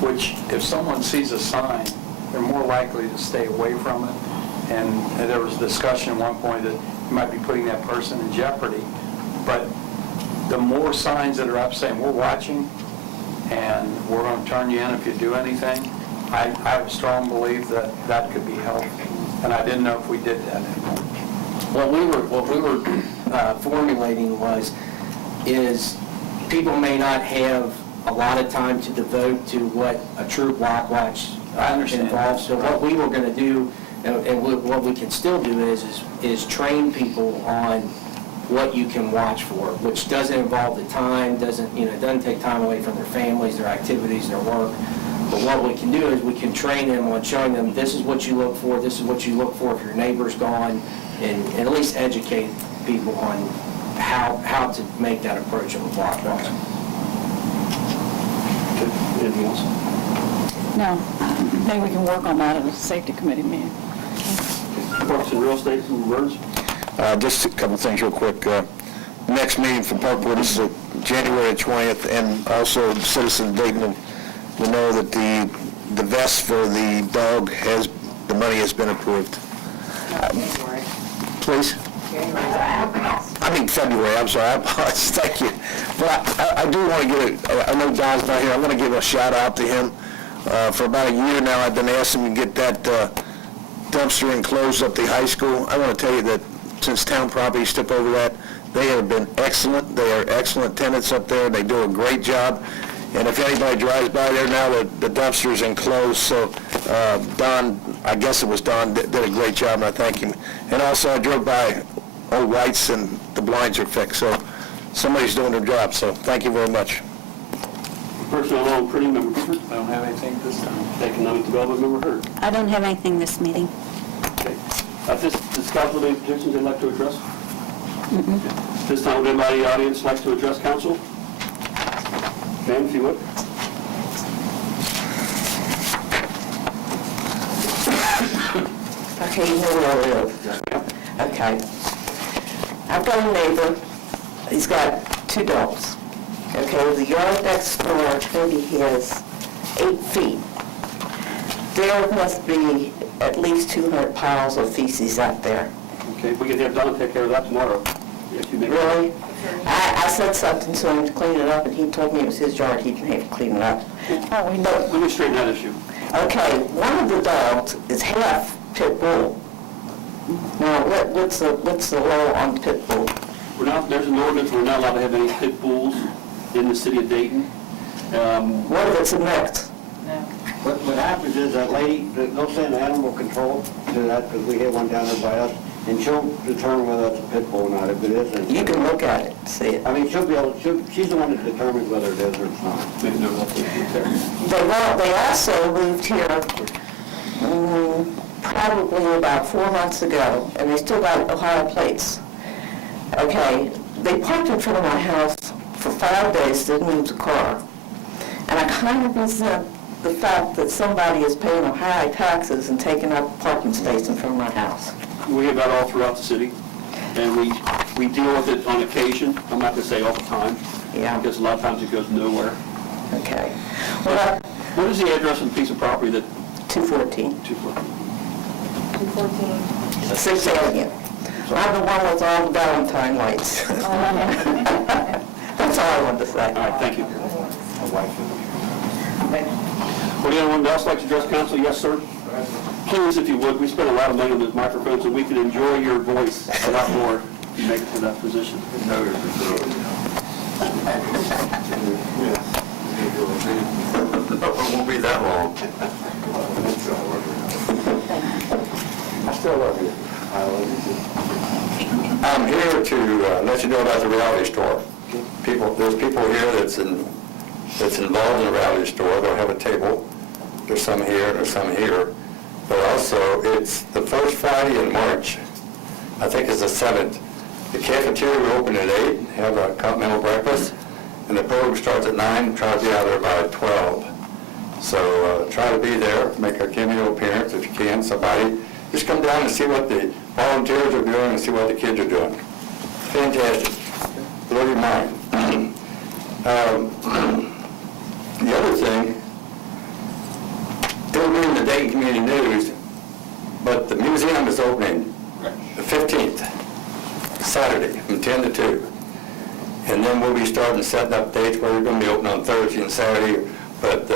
which if someone sees a sign, they're more likely to stay away from it. And there was discussion at one point that you might be putting that person in jeopardy. But the more signs that are up saying, we're watching, and we're going to turn you in if you do anything, I have a strong belief that that could be helpful. And I didn't know if we did that anymore. What we were formulating is people may not have a lot of time to devote to what a true block watch involves. So what we were going to do, and what we can still do is train people on what you can watch for, which doesn't involve the time, doesn't take time away from their families, their activities, their work. But what we can do is we can train them on showing them this is what you look for, this is what you look for if your neighbor's gone, and at least educate people on how to make that approach of a block watch. Anything else? No, maybe we can work on that at a safety committee meeting. Parks and real estate, Burns? Just a couple things real quick. Next meeting for Park Board is January 20th, and also citizens of Dayton will know that the vest for the dog the money has been approved. Please? I mean February, I'm sorry, I apologize, thank you. But I do want to I know Don's not here, I want to give a shout out to him. For about a year now, I've been asking him to get that dumpster enclosed up the high school. I want to tell you that since Town Properties took over that, they have been excellent. They are excellent tenants up there. They do a great job. And if anybody drives by there now, the dumpster is enclosed. So Don, I guess it was Don, did a great job, and I thank him. And also, I drove by Old White's, and the blinds are fixed. So somebody's doing their job. So thank you very much. Personnel Law and Printing, Member Gifford. I don't have anything this time. Economic Development, Member Hurd. I don't have anything this meeting. Okay. Does council have any petitions they'd like to address? This time, would anybody in the audience like to address council? Ma'am, if you would. Okay, you know where I live. Okay. I've got a neighbor, he's got 2 dogs. Okay, the yard next door, maybe he has 8 feet. There must be at least 200 piles of feces out there. Okay, we can have Don take care of that tomorrow. If you make Really? I said something to him to clean it up, and he told me it was his yard, he didn't have to clean it up. Oh, we know. Let me straighten that issue. Okay, one of the dogs is half pit bull. Now, what's the law on pit bull? There's an ordinance, we're not allowed to have any pit bulls in the city of Dayton. What if it's a mix? What happens is that lady, they'll send animal control to that, because we had one down there by us, and she'll determine whether it's a pit bull or not. If it isn't, You can look at it, see it. I mean, she'll be able, she's the one that determines whether it is or it's not. Maybe no, that's They also moved here probably about 4 months ago, and they still got Ohio plates. Okay, they parked in front of my house for 5 days, didn't move the car. And I kind of resent the fact that somebody is paying Ohio taxes and taking up a parking space in front of my house. We have that all throughout the city, and we deal with it on occasion. I'm not going to say all the time, Yeah. because a lot of times it goes nowhere. Okay. Well, What is the address of the piece of property that, 214. 214? 6th Avenue. I'm the one with all the Valentine lights. That's all I wanted to say. All right, thank you. Would anyone else like to address council? Yes, sir? Please, if you would. We spend a lot of money on those microphones, and we can enjoy your voice a lot more if you make it to that position. It won't be that long. I still love you. I love you too. I'm here to let you know about the reality store. There's people here that's involved in the reality store. They'll have a table. There's some here, there's some here. But also, it's the first Friday in March. I think it's the 7th. The cafeteria will open at 8, have a continental breakfast, and the program starts at 9. Try to be out there by 12. So try to be there, make a cameo appearance if you can. Somebody, just come down and see what the volunteers are doing and see what the kids are doing. Fantastic. Blow your mind. The other thing, Dayton Community News, but the museum is opening the 15th, Saturday, from 10 to 2. And then we'll be starting setting up dates where we're going to be open on Thursday and Saturday, but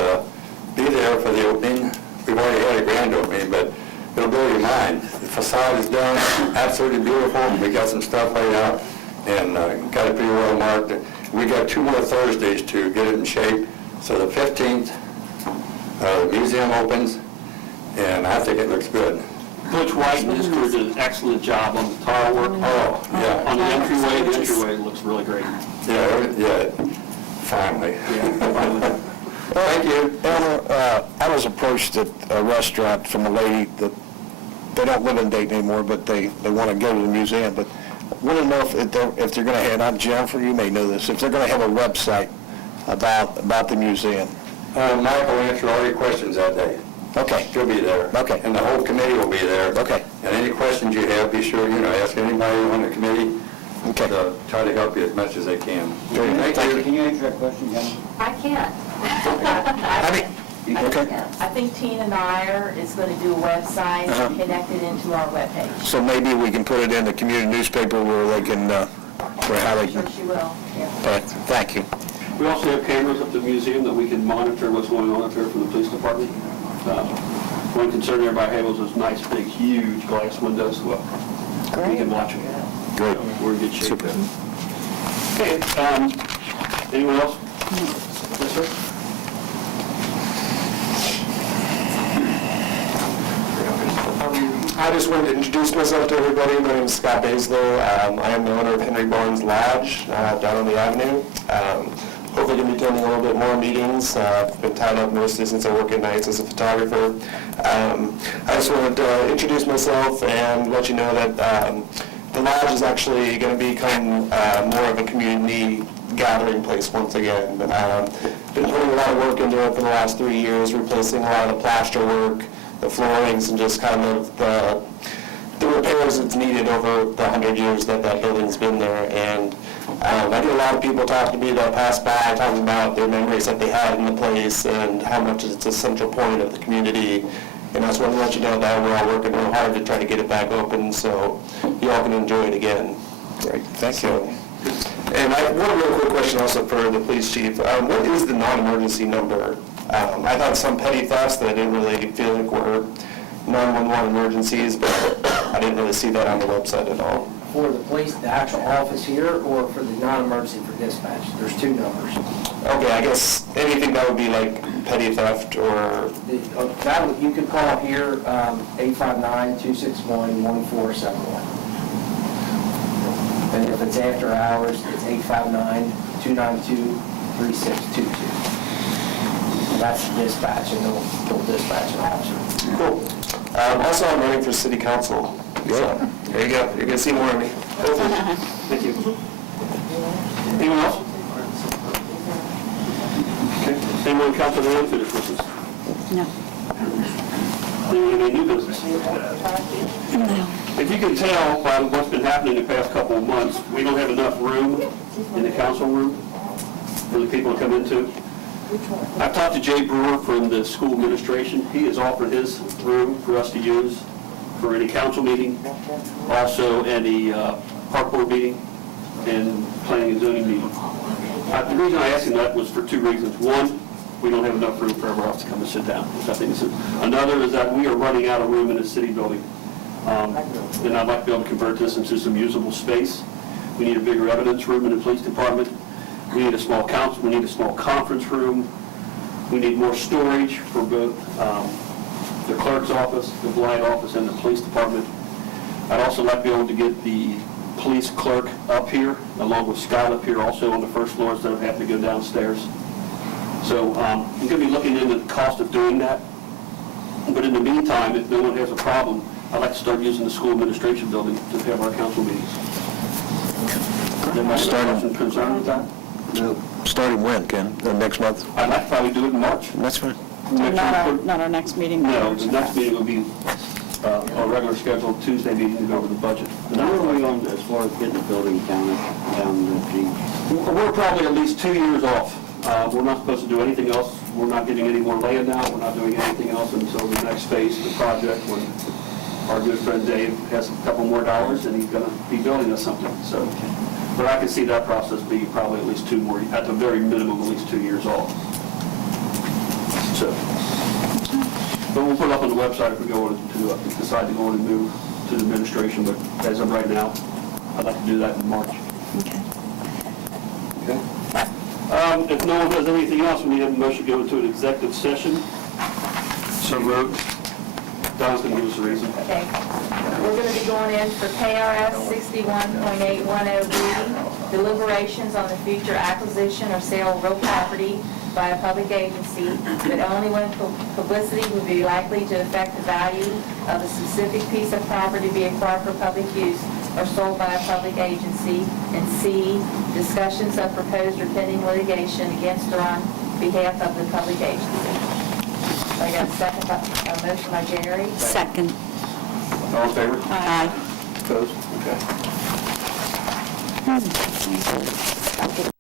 be there for the opening. We've already had a grand opening, but it'll blow your mind. The facade is done, absolutely beautiful. We got some stuff laid out and got it pretty well marked. We got 2 more Thursdays to get it in shape. So the 15th, the museum opens, and I think it looks good. Butch White and his crew did an excellent job on the tile work. Oh, yeah. On the entryway looks really great. Yeah, finally. Thank you. I was approached at a restaurant from a lady that, they don't live in Dayton anymore, but they want to go to the museum, but want to know if they're going to have, not Jennifer, you may know this, if they're going to have a website about the museum. Mike will answer all your questions that day. Okay. He'll be there. Okay. And the whole committee will be there. Okay. And any questions you have, be sure, ask anybody on the committee. Okay. To try to help you as much as they can. Thank you. Can you answer that question again? I can't. Okay. I think Tina Nyer is going to do a website Uh-huh. and connect it into our webpage. So maybe we can put it in the community newspaper where they can, where how they Sure can, she will, yeah. thank you. We also have cameras at the museum that we can monitor what's going on up there from the police department. One concern everybody has is those nice, big, huge glass windows. Well, we can watch them. Good. We're in good shape Super. there. Okay, anyone else? Yes, sir? I just wanted to introduce myself to everybody. My name is Scott Baislow. I am the owner of Henry Barnes Lodge down on the avenue. Hopefully going to be attending a little bit more meetings. I've been tied up mostly since I work at nights as a photographer. I just wanted to introduce myself and let you know that the lodge is actually going to become more of a community gathering place once again. Been putting a lot of work into it for the last 3 years, replacing a lot of the plaster work, the floorings, and just kind of the repairs that's needed over the 100 years that building's been there. And I get a lot of people talking to me that pass by, talking about their memories that they had in the place and how much it's a central point of the community. And I just want to let you know that we're all working real hard to try to get it back open so you all can enjoy it again. Great, thank you. And I have one real quick question also for the police chief. What is the non-emergency number? I thought some petty thefts that I didn't really feel like were 911 emergencies, but I didn't really see that on the website at all. For the police, the actual office here, or for the non-emergency for dispatch? There's 2 numbers. Okay, I guess anything that would be like petty theft or... You could call here, 859-261-1471. And if it's after hours, it's 859-292-3622. That's dispatch, and they'll dispatch an officer. Cool. Also, I'm running for city council. So, there you go. You're going to see more of me. Thank you. Anyone else? Okay. Anyone count the unfinished business? No. Anyone any new business? If you can tell by what's been happening the past couple of months, we don't have enough room in the council room for the people to come into. I've talked to Jay Brewer from the school administration. He has offered his room for us to use for any council meeting, also any park board meeting, and planning and zoning meeting. The reason I asked him that was for 2 reasons. One, we don't have enough room for everyone else to come and sit down. I think another is that we are running out of room in the city building. And I'd like to be able to convert this into some usable space. We need a bigger evidence room in the police department. We need a small council. We need a small conference room. We need more storage for both the clerk's office, the blight office, and the police department. I'd also like to be able to get the police clerk up here, along with Scott up here, also on the first floor, instead of having to go downstairs. So I'm going to be looking into the cost of doing that. But in the meantime, if no one has a problem, I'd like to start using the school administration building to have our council meetings. Anybody have some concern with that? No. Starting when, Ken? Next month? I'd like to probably do it in March. That's fine. Not our next meeting. No, the next meeting will be a regular scheduled Tuesday meeting to go over the budget. Where are we on as far as getting the building down the G? We're probably at least 2 years off. We're not supposed to do anything else we're not getting any more land now, we're not doing anything else until the next phase of the project, when our good friend Dave has a couple more dollars, and he's going to be building us something, so. But I can see that process being probably at least 2 more, at the very minimum, at least 2 years off. So, but we'll put it up on the website if we go to decide to go in and move to the administration, but as of right now, I'd like to do that in March. Okay. If no one has anything else, we need a motion to go into an executive session. So moved. Don's going to give us a reason. Okay. We're going to be going in for KRS 61.810B, deliberations on the future acquisition or sale of real property by a public agency, but only when publicity would be likely to affect the value of a specific piece of property to be acquired for public use or sold by a public agency, and C, discussions of proposed or pending litigation against or on behalf of the public agency. So I got a motion by Jerry. Second. All in favor? Aye. Opposed? Okay. I'll get